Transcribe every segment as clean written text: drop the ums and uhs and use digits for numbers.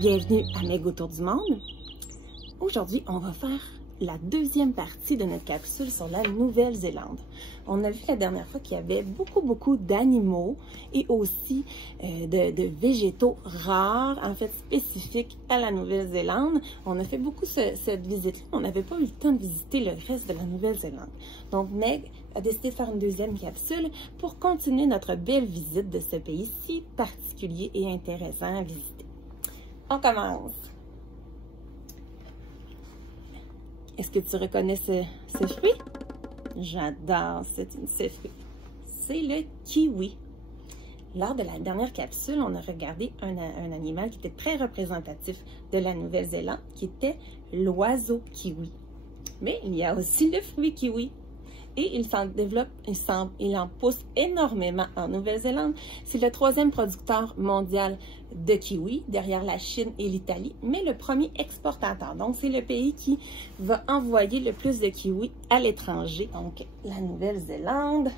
Bienvenue à Meg autour du monde. Aujourd'hui, on va faire la deuxième partie de notre capsule sur la Nouvelle-Zélande. On a vu la dernière fois qu'il y avait beaucoup d'animaux et aussi de végétaux rares, en fait spécifiques à la Nouvelle-Zélande. On a fait beaucoup cette visite-là. On n'avait pas eu le temps de visiter le reste de la Nouvelle-Zélande. Donc Meg a décidé de faire une deuxième capsule pour continuer notre belle visite de ce pays si particulier et intéressant à visiter. On commence. Est-ce que tu reconnais ce fruit? J'adore ce fruit. C'est le kiwi. Lors de la dernière capsule, on a regardé un animal qui était très représentatif de la Nouvelle-Zélande, qui était l'oiseau kiwi. Mais il y a aussi le fruit kiwi. Et il s'en développe, il en pousse énormément en Nouvelle-Zélande. C'est le troisième producteur mondial de kiwi, derrière la Chine et l'Italie, mais le premier exportateur. Donc, c'est le pays qui va envoyer le plus de kiwi à l'étranger. Donc, la Nouvelle-Zélande.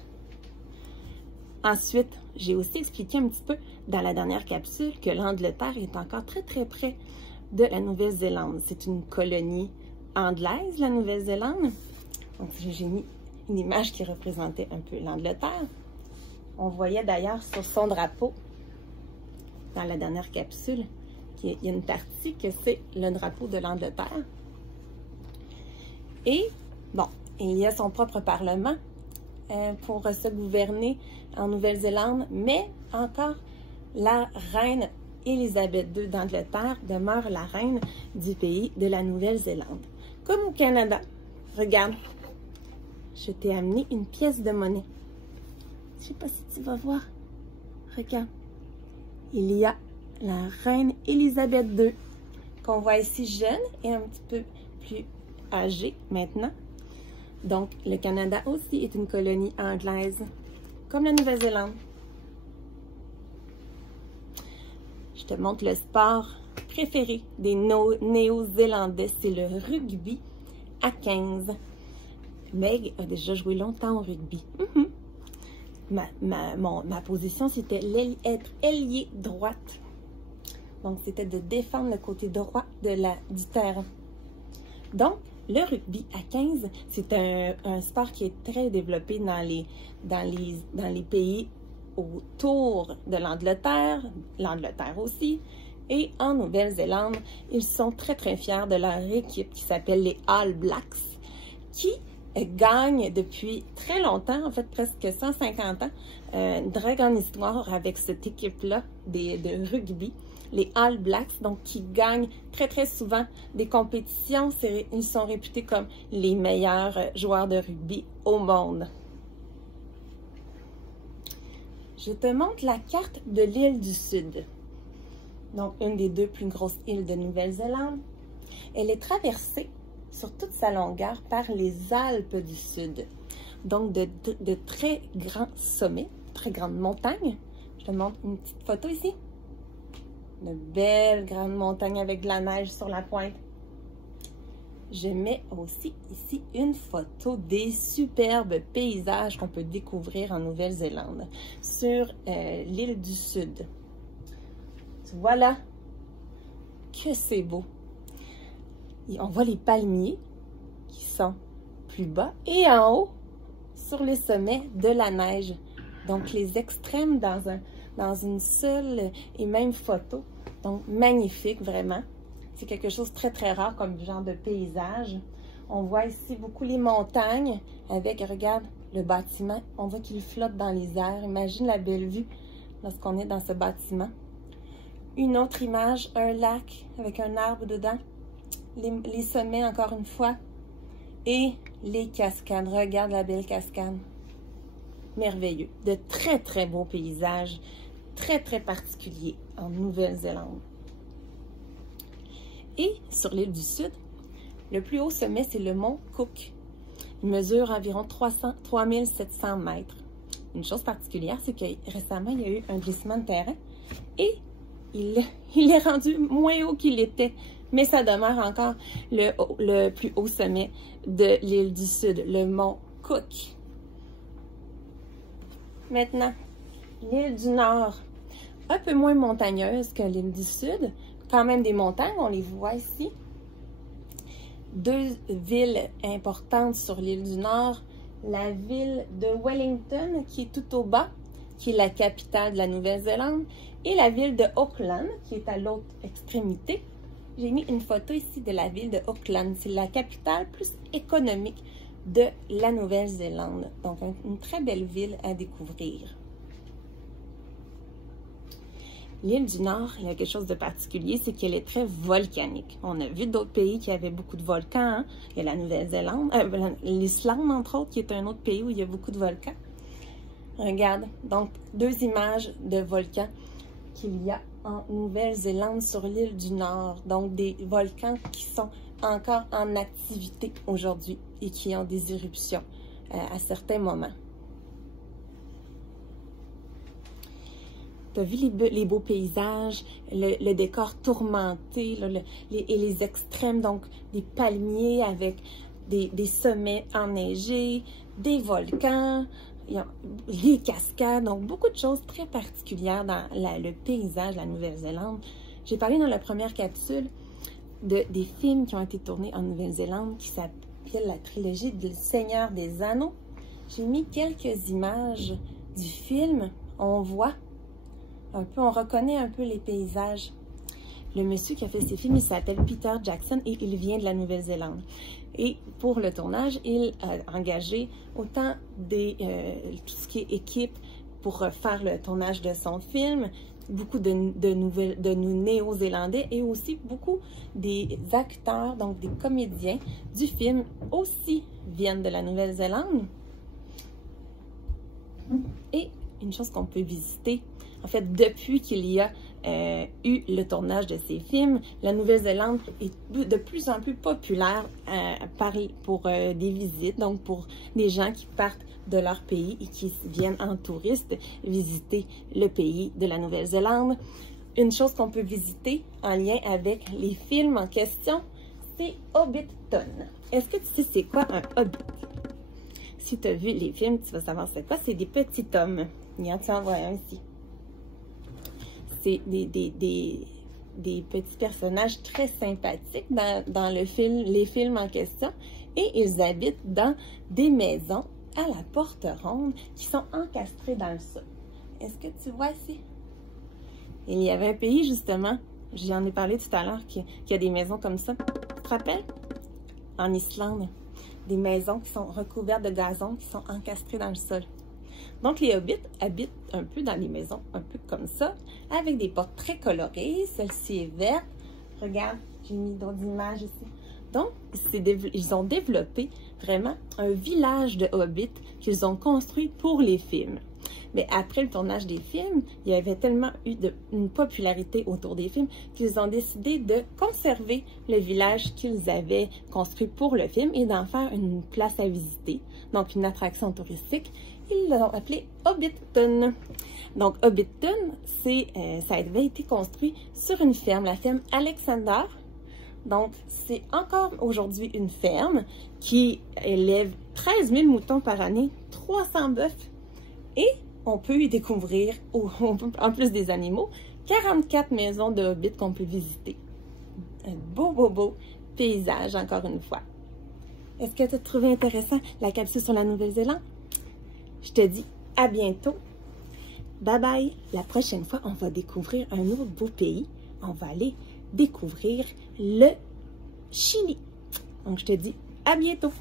Ensuite, j'ai aussi expliqué un petit peu dans la dernière capsule que l'Angleterre est encore très près de la Nouvelle-Zélande. C'est une colonie anglaise, la Nouvelle-Zélande. Donc, j'ai mis une image qui représentait un peu l'Angleterre. On voyait d'ailleurs sur son drapeau, dans la dernière capsule, qu'il y a une partie que c'est le drapeau de l'Angleterre. Et, bon, il y a son propre parlement pour se gouverner en Nouvelle-Zélande, mais encore la reine Élisabeth II d'Angleterre demeure la reine du pays de la Nouvelle-Zélande. Comme au Canada. Regarde. Je t'ai amené une pièce de monnaie. Je ne sais pas si tu vas voir. Regarde. Il y a la reine Élisabeth II, qu'on voit ici jeune et un petit peu plus âgée maintenant. Donc, le Canada aussi est une colonie anglaise, comme la Nouvelle-Zélande. Je te montre le sport préféré des Néo-Zélandais, c'est le rugby à 15. Meg a déjà joué longtemps au rugby. Ma position, c'était être ailier droite. Donc, c'était de défendre le côté droit du terrain. Donc, le rugby à 15, c'est un sport qui est très développé dans les pays autour de l'Angleterre aussi. Et en Nouvelle-Zélande, ils sont très fiers de leur équipe qui s'appelle les All Blacks, qui gagne depuis très longtemps, en fait presque 150 ans, une très grande histoire avec cette équipe-là de rugby, les All Blacks, donc qui gagnent très souvent des compétitions. Ils sont réputés comme les meilleurs joueurs de rugby au monde. Je te montre la carte de l'île du Sud, donc une des deux plus grosses îles de Nouvelle-Zélande. Elle est traversée sur toute sa longueur par les Alpes du Sud. Donc, de très grands sommets, très grandes montagnes. Je te montre une petite photo ici. De belles grandes montagnes avec de la neige sur la pointe. Je mets aussi ici une photo des superbes paysages qu'on peut découvrir en Nouvelle-Zélande sur l'île du Sud. Voilà que c'est beau. Et on voit les palmiers qui sont plus bas et en haut, sur les sommets, de la neige. Donc, les extrêmes dans une seule et même photo. Donc, magnifique, vraiment. C'est quelque chose de très rare comme genre de paysage. On voit ici beaucoup les montagnes avec, regarde, le bâtiment. On voit qu'il flotte dans les airs. Imagine la belle vue lorsqu'on est dans ce bâtiment. Une autre image, un lac avec un arbre dedans. Les sommets, encore une fois, et les cascades. Regarde la belle cascade. Merveilleux. De très beaux paysages, très particuliers en Nouvelle-Zélande. Et sur l'île du Sud, le plus haut sommet, c'est le mont Cook. Il mesure environ 3700 mètres. Une chose particulière, c'est que récemment, il y a eu un glissement de terrain et il est rendu moins haut qu'il était. Mais ça demeure encore le plus haut sommet de l'île du Sud, le mont Cook. Maintenant, l'île du Nord, un peu moins montagneuse que l'île du Sud, quand même des montagnes, on les voit ici. 2 villes importantes sur l'île du Nord, la ville de Wellington, qui est tout au bas, qui est la capitale de la Nouvelle-Zélande, et la ville de Auckland, qui est à l'autre extrémité. J'ai mis une photo ici de la ville de Auckland. C'est la capitale plus économique de la Nouvelle-Zélande. Donc, une très belle ville à découvrir. L'île du Nord, il y a quelque chose de particulier, c'est qu'elle est très volcanique. On a vu d'autres pays qui avaient beaucoup de volcans. Hein? Il y a la Nouvelle-Zélande, l'Islande, entre autres, qui est un autre pays où il y a beaucoup de volcans. Regarde, donc 2 images de volcans qu'il y a en Nouvelle-Zélande sur l'île du Nord. Donc des volcans qui sont encore en activité aujourd'hui et qui ont des éruptions à certains moments. Tu as vu les beaux paysages, le décor tourmenté et les extrêmes, donc des palmiers avec des sommets enneigés, des volcans, des cascades, donc beaucoup de choses très particulières dans le paysage de la Nouvelle-Zélande. J'ai parlé dans la première capsule des films qui ont été tournés en Nouvelle-Zélande qui s'appelle la trilogie du Seigneur des Anneaux. J'ai mis quelques images du film, on voit on reconnaît un peu les paysages. Le monsieur qui a fait ces films, il s'appelle Peter Jackson et il vient de la Nouvelle-Zélande. Et pour le tournage, il a engagé autant tout ce qui est équipe pour faire le tournage de son film, beaucoup de Néo-Zélandais et aussi beaucoup des acteurs, donc des comédiens du film aussi viennent de la Nouvelle-Zélande. Et une chose qu'on peut visiter, en fait, depuis qu'il y a eu le tournage de ces films, la Nouvelle-Zélande est de plus en plus populaire pour des visites, donc pour des gens qui partent de leur pays et qui viennent en touriste visiter le pays de la Nouvelle-Zélande. Une chose qu'on peut visiter en lien avec les films en question, c'est Hobbiton. Est-ce que tu sais c'est quoi un hobbit? Si tu as vu les films, tu vas savoir c'est quoi. C'est des petits hommes. Regarde, tu en vois un ici. C'est des petits personnages très sympathiques dans les films en question. Et ils habitent dans des maisons à la porte ronde qui sont encastrées dans le sol. Est-ce que tu vois ici? Il y avait un pays, justement, j'en ai parlé tout à l'heure, qui a des maisons comme ça. Tu te rappelles? En Islande. Des maisons qui sont recouvertes de gazon, qui sont encastrées dans le sol. Donc, les hobbits habitent un peu dans les maisons, un peu comme ça, avec des portes très colorées. Celle-ci est verte. Regarde, j'ai mis d'autres images ici. Donc, ils ont développé vraiment un village de hobbits qu'ils ont construit pour les films. Mais après le tournage des films, il y avait tellement eu une popularité autour des films qu'ils ont décidé de conserver le village qu'ils avaient construit pour le film et d'en faire une place à visiter, donc une attraction touristique. Ils l'ont appelé Hobbiton. Donc Hobbiton, ça avait été construit sur une ferme, la ferme Alexander. Donc c'est encore aujourd'hui une ferme qui élève 13 000 moutons par année, 300 bœufs et on peut y découvrir, en plus des animaux, 44 maisons de hobbits qu'on peut visiter. Un beau paysage, encore une fois. Est-ce que tu as trouvé intéressant la capsule sur la Nouvelle-Zélande? Je te dis à bientôt. Bye bye. La prochaine fois, on va découvrir un autre beau pays. On va aller découvrir le Chili. Donc, je te dis à bientôt.